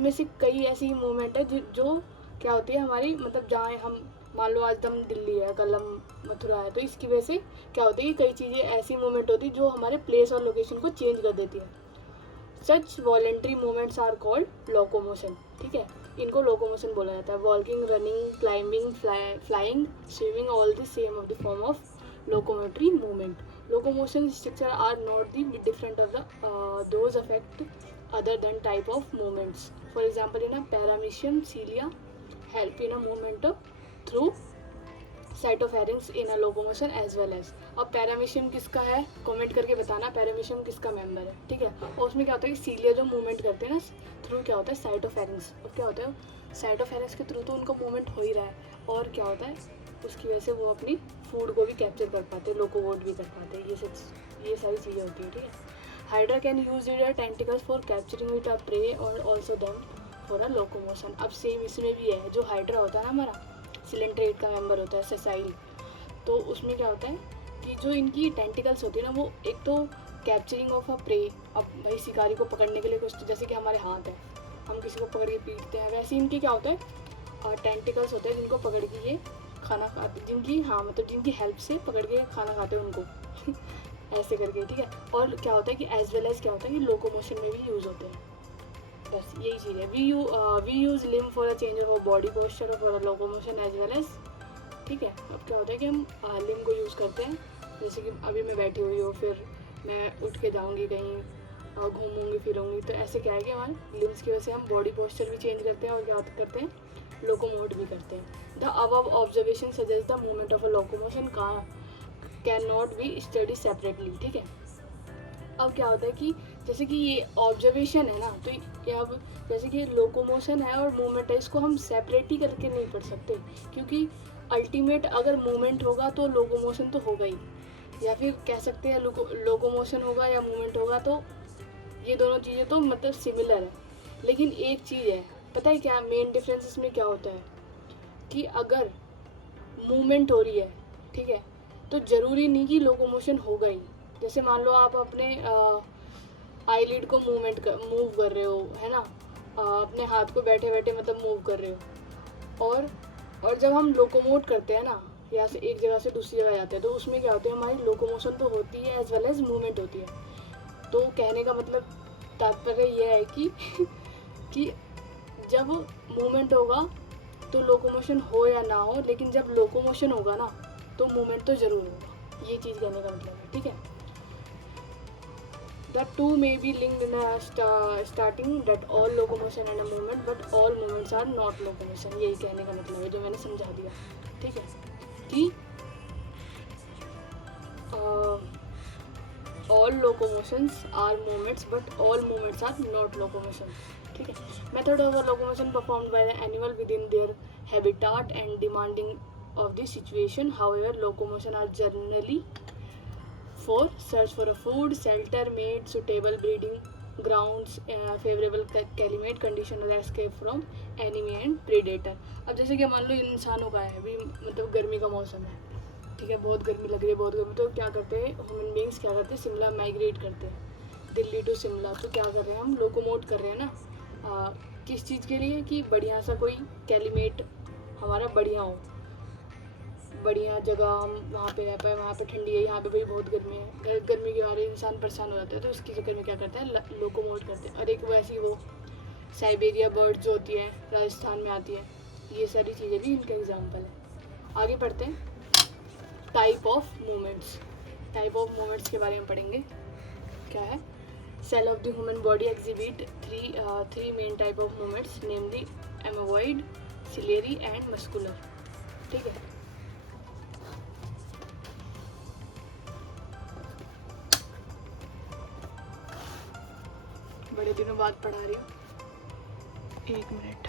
इनमें से कई ऐसी मूवमेंट है जो क्या होती है हमारी, मतलब जहाँ हम मान लो आज हम दिल्ली है, कल हम मथुरा है, तो इसकी वजह से क्या होती है कि कई चीज़ें ऐसी मूवमेंट होती है जो हमारे प्लेस और लोकेशन को चेंज कर देती है। Such voluntary movements are called locomotion. ठीक है, इनको लोकोमोशन बोला जाता है। Walking, running, climbing, flying, swimming, all the same of the form of locomotory movement. Locomotion structure are not the different of the those affect other than type of movements. For example, in a paramecium cilia help in a movement through cytopharynx in a locomotion as well as. अब paramecium किसका है, comment करके बताना paramecium किसका member है। ठीक है, और उसमें क्या होता है कि सीलिया जो मूवमेंट करते हैं ना थ्रू क्या होता है साइटोफेरिंग्स। और क्या होता है साइटोफेरिंग्स के थ्रू तो उनका मूवमेंट हो ही रहा है, और क्या होता है उसकी वजह से वो अपनी फूड को भी कैप्चर कर पाते हैं, लोकोमोट भी कर पाते हैं। ये सारी चीज़ें होती हैं। ठीक है, hydra can use it tentacles for capturing with a prey और also them for a locomotion. अब सेम इसमें भी है, जो हाइड्रा होता है ना हमारा सिलेंट्रेट का मेंबर होता है सेसाइल, तो उसमें क्या होता है कि जो इनकी टेंटिकल्स होती है ना, वो एक तो कैप्चरिंग ऑफ अ प्रे। अब भाई शिकारी को पकड़ने के लिए कुछ, जैसे कि हमारे हाथ है, हम किसी को पकड़ के पीटते हैं, वैसे इनके क्या होता है टेंटिकल्स होते हैं जिनको पकड़ के ये खाना खाते, जिनकी हाँ मतलब जिनकी हेल्प से पकड़ के खाना खाते हैं उनको ऐसे करके। ठीक है, और क्या होता है कि एज वेल एज क्या होता है कि लोकोमोशन में भी यूज़ होते हैं। बस यही चीज़ है। We use limb for a change of body posture for a locomotion as well as. ठीक है, अब क्या होता है कि हम लिम को यूज़ करते हैं, जैसे कि अभी मैं बैठी हुई हूँ, फिर मैं उठ के जाऊँगी कहीं, घूमूंगी फिरूंगी, तो ऐसे क्या है कि हमारे लिम्स की वजह से हम बॉडी पोस्चर भी चेंज करते हैं और क्या करते हैं लोकोमोट भी करते हैं। The above observation suggest the movement of a locomotion can not be study separately. ठीक है, अब क्या होता है कि जैसे कि ये ऑब्जर्वेशन है ना, तो ये अब जैसे कि लोकोमोशन है और मूवमेंट है, इसको हम सेपरेट ही करके नहीं पढ़ सकते, क्योंकि अल्टीमेट अगर मूवमेंट होगा तो लोकोमोशन तो होगा ही, या फिर कह सकते हैं लोकोमोशन होगा या मूवमेंट होगा, तो ये दोनों चीज़ें तो मतलब सिमिलर है। लेकिन एक चीज़ है, पता है क्या मेन डिफरेंस इसमें क्या होता है कि अगर मूवमेंट हो रही है, ठीक है, तो ज़रूरी नहीं कि लोकोमोशन होगा ही। जैसे मान लो आप अपने आईलिड को मूव कर रहे हो, है ना, अपने हाथ को बैठे बैठे मतलब मूव कर रहे हो, और जब हम लोकोमोट करते हैं ना, यहाँ से एक जगह से दूसरी जगह जाते हैं, तो उसमें क्या होता है हमारी लोकोमोशन तो होती है एज वेल एज मूवमेंट होती है। तो कहने का मतलब तात्पर्य यह है कि कि जब मूवमेंट होगा तो लोकोमोशन हो या ना हो, लेकिन जब लोकोमोशन होगा ना तो मूवमेंट तो ज़रूर होगा, ये चीज़ कहने का मतलब है। ठीक है, The two may be linked in a starting that all locomotion and a movement, but all movements are not locomotion। यही कहने का मतलब है जो मैंने समझा दिया। ठीक है, कि all locomotions are movements, but all movements are not locomotion। ठीक है, method of a locomotion performed by the animal within their habitat and demanding of the situation. However, locomotion are generally for search for a food, shelter, mate, suitable breeding grounds, favorable climate condition और escape from enemy and predator। अब जैसे कि मान लो इंसानों का है अभी, मतलब गर्मी का मौसम है, ठीक है, बहुत गर्मी लग रही है, बहुत गर्मी, तो क्या करते हैं ह्यूमन बींग्स, क्या करते हैं शिमला माइग्रेट करते हैं, दिल्ली टू शिमला। तो क्या कर रहे हैं हम लोकोमोट कर रहे हैं ना, किस चीज़ के लिए कि बढ़िया सा कोई क्लाइमेट हमारा बढ़िया हो, बढ़िया जगह हम वहाँ पे रह पाए, वहाँ पे ठंडी है, यहाँ पे भाई बहुत गर्मी है, गर्मी के बारे में इंसान परेशान हो जाता है, तो इसके चक्कर में क्या करता है लोकोमोट करते हैं। और एक वैसी वो साइबेरिया बर्ड जो होती है राजस्थान में आती है, ये सारी चीज़ें भी इनका एग्जाम्पल है। आगे बढ़ते हैं, type of movements. Type of movements के बारे में पढ़ेंगे। क्या है, cell of the human body exhibit three main type of movements, namely amoeboid, ciliary and muscular. ठीक है, बड़े दिनों बाद पढ़ा रही हूँ, एक मिनट,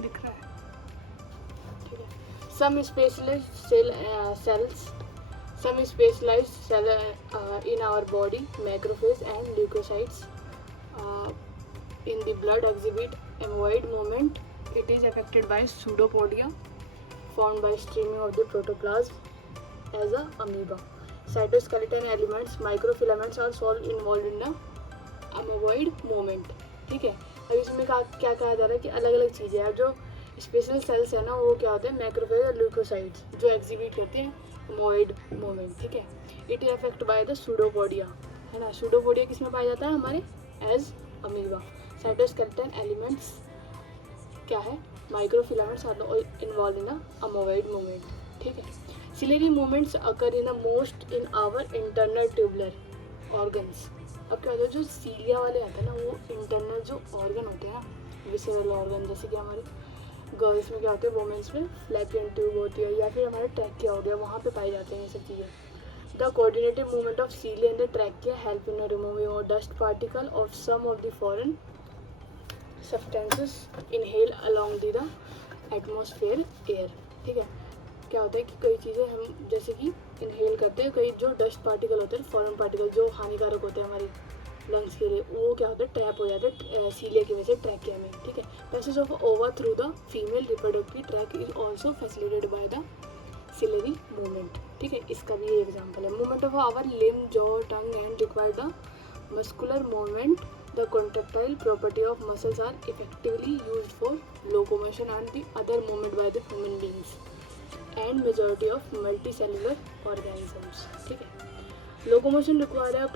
दिख रहा है? ठीक है, some specialized cells in our body, macrophage and leukocytes in the blood exhibit amyloid movement. It is affected by pseudopodia formed by streaming of the protoplasm as a amoeba. Cytoskeleton elements, microfilaments are all involved in the amyloid movement. ठीक है। अब इसमें क्या कहा जा रहा है कि अलग अलग चीज़ें हैं। जो स्पेशल सेल्स है ना वो क्या होते हैं, मैक्रोफेज और ल्यूकोसाइट्स, जो एग्जीबिट करते हैं मोइड मूवमेंट, ठीक है। It is affect by the pseudopodia, है ना। सूडोपोडिया किस में पाया जाता है, हमारे एज अमीबा। साइटोस्केलेटन एलिमेंट्स क्या है, microfilaments are involve in amoeboid movement, ठीक है। Ciliary movements occur in most in our internal tubular organs. अब क्या होता है, जो सीलिया वाले आते हैं ना, वो इंटरनल जो ऑर्गन होते हैं ना, विसेरल ऑर्गन, जैसे कि हमारे गर्ल्स में क्या होते हैं, वुमेन्स में फ्लैपियन ट्यूब होती है, या फिर हमारा ट्रैकिया हो गया, वहाँ पे पाई जाते हैं ये सब चीज़ें। The coordinated movement of cilia and the trachea help in removing dust particle of some of the foreign substances inhale along the atmosphere air, ठीक है। क्या होता है कि कई चीज़ें हम जैसे कि इनहेल करते हैं, कई जो डस्ट पार्टिकल होते हैं, फॉरेन पार्टिकल जो हानिकारक होते हैं हमारे लंग्स के लिए, वो क्या होता है, ट्रैप हो जाते हैं सीलिया की वजह से ट्रैकिया में, ठीक है। Passage of ova through the female reproductive track is also facilitated by the ciliary movement, ठीक है। इसका भी एग्जाम्पल है। Movement of our limb, jaw, tongue and require the muscular movement. The contractile property of muscles are effectively used for locomotion and the other movement by the human beings and majority of multicellular organisms, ठीक है। Locomotion require a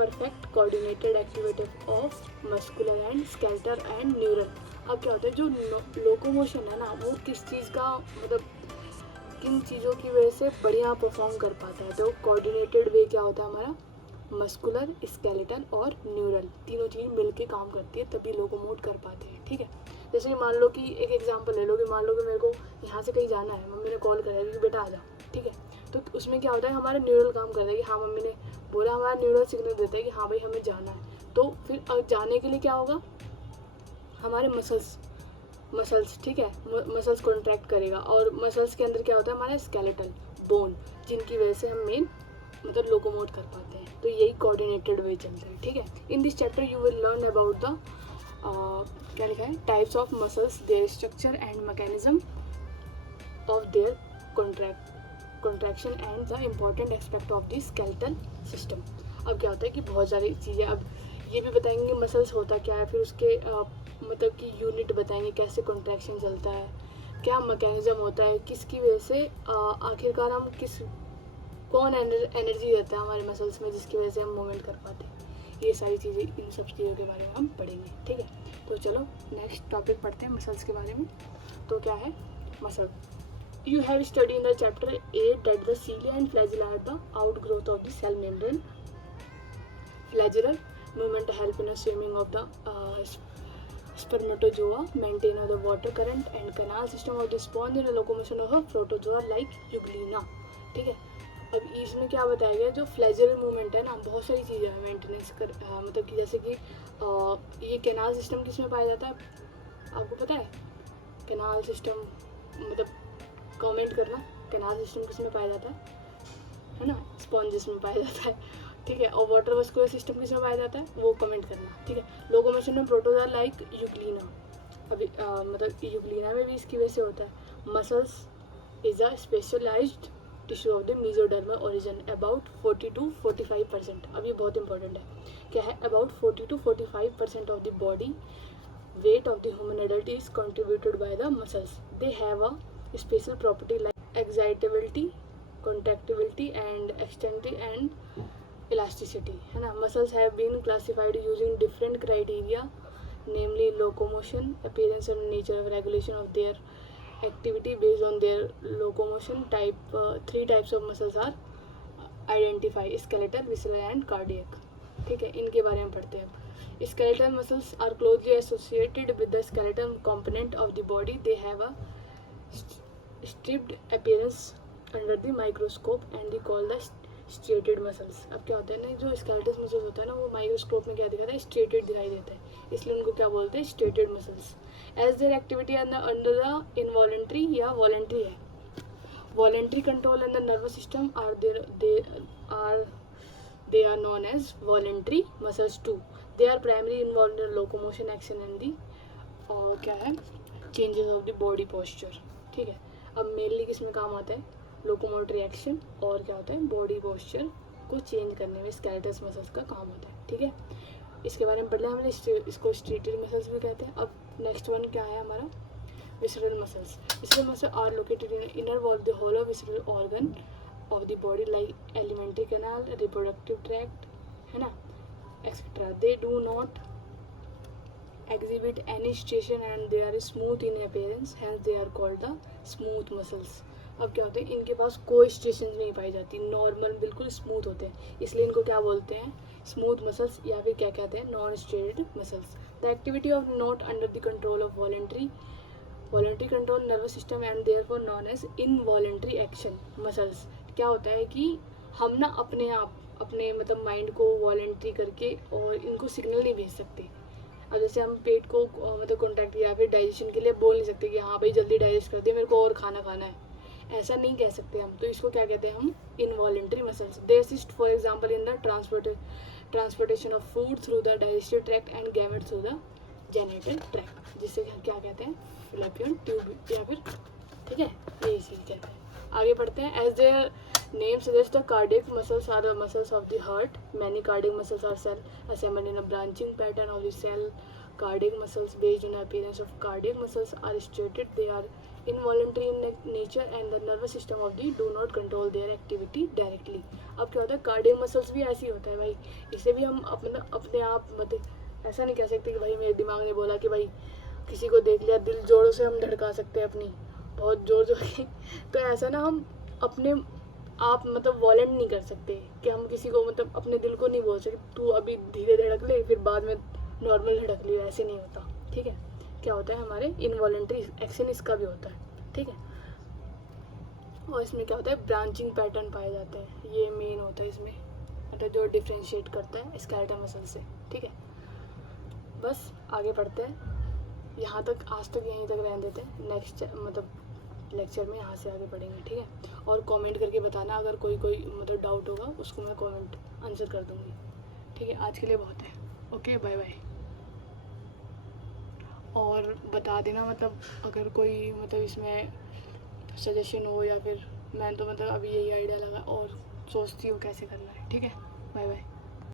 perfect coordinated activity of muscular and skeletal and neural. अब क्या होता है, जो locomotion है ना, वो किस चीज़ का मतलब किन चीज़ों की वजह से बढ़िया परफॉर्म कर पाता है, तो कोऑर्डिनेटेड वे क्या होता है हमारा, मस्कुलर, स्केलेटल और न्यूरल, तीनों चीज़ मिलके काम करती है, तभी लोकोमोट कर पाते हैं, ठीक है। जैसे कि मान लो कि एक एग्जांपल ले लो कि मान लो कि मेरे को यहाँ से कहीं जाना है, मम्मी ने कॉल करा कि बेटा आ जा, ठीक है। तो उसमें क्या होता है, हमारा न्यूरल काम करता है कि हाँ मम्मी ने बोला, हमारा न्यूरल सिग्नल देता है कि हाँ भाई हमें जाना है। तो फिर जाने के लिए क्या होगा, हमारे मसल्स, ठीक है, मसल्स कॉन्ट्रैक्ट करेगा, और मसल्स के अंदर क्या होता है, हमारा स्केलेटल बोन, जिनकी वजह से हम मेन मतलब लोकोमोट कर पाते हैं। तो यही कोऑर्डिनेटेड वे चलता है, ठीक है। In this chapter you will learn about the क्या लिखा है, types of muscles, there structure and mechanism of their contraction and the important aspect of the skeletal system. अब क्या होता है कि बहुत सारी चीज़ें, अब ये भी बताएंगे मसल्स होता क्या है, फिर उसके मतलब कि यूनिट बताएंगे, कैसे कॉन्ट्रैक्शन चलता है, क्या मैकेनिज्म होता है, किसकी वजह से आखिरकार हम कौन एनर्जी देता है हमारे मसल्स में, जिसकी वजह से हम मूवमेंट कर पाते हैं। ये सारी चीज़ें, इन सब चीज़ों के बारे में हम पढ़ेंगे, ठीक है। तो चलो नेक्स्ट टॉपिक पढ़ते हैं मसल्स के बारे में। तो क्या है muscle, you have study in the chapter 8 that the cilia and flagella are the outgrowth of the cell membrane. Flagellal movement help in a swimming of the spermatozoa, maintain the water current and canal system of the sponge and the locomotion of a protozoa like Euglena, ठीक है। अब इसमें क्या बताया गया, जो फ्लैजेलल movement है ना, बहुत सारी चीज़ें हैं मेंटेनेंस कर, मतलब कि जैसे कि ये कैनाल सिस्टम किस में पाया जाता है, आपको पता है कैनाल सिस्टम, मतलब कमेंट करना, कैनाल सिस्टम किस में पाया जाता है ना, स्पॉन्जेस में पाया जाता है, ठीक है। और वाटर वस्कुलर सिस्टम किस में पाया जाता है, वो कमेंट करना, ठीक है। लोकोमोशन में प्रोटोजोआ लाइक यूग्लिना, अभी मतलब यूग्लिना में भी इसकी वजह से होता है। Muscles is a specialised tissue of the mesodermal origin, about 40 to 45%। अब ये बहुत इंपॉर्टेंट है, क्या है, about 40 to 45% of the body weight of the human adult is contributed by the muscles. They have a special property like excitability, contractibility and extensibility and elasticity, है ना। Muscles have been classified using different criteria, namely locomotion, appearance and nature of regulation of their activity based on their locomotion type. Three types of muscles are identified: skeletal, visceral and cardiac, ठीक है। इनके बारे में पढ़ते हैं। Skeletal muscles are closely associated with the skeletal component of the body. They have a stripped appearance under the microscope and they call the striated muscles. अब क्या होता है ना, जो स्केलेटल मसल्स होता है ना, वो माइक्रोस्कोप में क्या दिखाता है, स्ट्रेटेड दिखाई देता है, इसलिए उनको क्या बोलते हैं, striated muscles. As their activity under the involuntary या वॉलेंट्री है, voluntary control in the nervous system are they are known as voluntary muscles too. They are primary involve in locomotion action and the और क्या है, changes of the body posture, ठीक है। अब mainly किस में काम आता है, लोकोमोटरी एक्शन और क्या होता है, बॉडी पोस्चर को चेंज करने में स्केलेटल मसल्स का काम होता है, ठीक है। इसके बारे में पढ़ लिया हमने, इसको स्टेटरी मसल्स भी कहते हैं। अब नेक्स्ट वन क्या है हमारा, visceral muscles. Visceral muscle are located in inner wall the whole of visceral organ of the body like alimentary canal, reproductive tract, है ना, etcetera. They do not exhibit any station and they are smooth in appearance, hence they are called the smooth muscles। अब क्या होता है, इनके पास कोई station नहीं पाई जाती, नॉर्मल बिल्कुल स्मूथ होते हैं, इसलिए इनको क्या बोलते हैं, स्मूथ मसल्स, या फिर क्या कहते हैं, non steroid muscles. The activity of not under the control of voluntary control nervous system and therefore known as involuntary action muscles. क्या होता है कि हम ना अपने आप अपने मतलब माइंड को वॉलेंट्री करके और इनको सिग्नल नहीं भेज सकते। अब जैसे हम पेट को मतलब कॉन्ट्रैक्ट या फिर डाइजेशन के लिए बोल नहीं सकते कि हाँ भाई जल्दी डाइजेस्ट कर दे, मेरे को और खाना खाना है, ऐसा नहीं कह सकते हम, तो इसको क्या कहते हैं हम, involuntary muscles. They assist for example in the transportation of food through the digestive tract and gamete through the genital tract, जिससे क्या कहते हैं, फिलोपियन ट्यूब, या फिर ठीक है यही चीज़ कहते हैं। आगे बढ़ते हैं। As their name suggests, the cardiac muscles are the muscles of the heart. Many cardiac muscles are cell assembled in a branching pattern of the cell. Cardiac muscles based on the appearance of cardiac muscles are stated. They are involuntary in nature and the nervous system of the do not control their activity directly। अब क्या होता है, cardiac muscles भी ऐसे ही होता है भाई, इसे भी हम अपने आप मतलब ऐसा नहीं कह सकते कि भाई मेरे दिमाग ने बोला कि भाई किसी को देख लिया, दिल जोरों से हम धड़का सकते हैं अपनी, बहुत जोर जोर के, तो ऐसा ना हम अपने आप मतलब वॉलेंट नहीं कर सकते कि हम किसी को मतलब अपने दिल को नहीं बोल सकते तू अभी धीरे धड़क ले फिर बाद में नॉर्मल धड़क ले, ऐसे नहीं होता, ठीक है। क्या होता है, हमारे इनवॉलेंट्री एक्शन इसका भी होता है, ठीक है। और इसमें क्या होता है, ब्रांचिंग पैटर्न पाए जाते हैं, ये मेन होता है इसमें, मतलब जो डिफ्रेंशिएट करता है स्केलेटल मसल से, ठीक है। बस आगे बढ़ते हैं, यहाँ तक आज तक यहीं तक रहने देते हैं, नेक्स्ट मतलब लेक्चर में यहाँ से आगे बढ़ेंगे, ठीक है। और कमेंट करके बताना अगर कोई मतलब डाउट होगा, उसको मैं कमेंट आंसर कर दूँगी, ठीक है। आज के लिए बहुत है, ओके बाय बाय। और बता देना मतलब अगर कोई मतलब इसमें सजेशन हो, या फिर मैं तो मतलब अभी यही आइडिया लगा और सोचती हूँ कैसे करना है, ठीक है। Bye bye.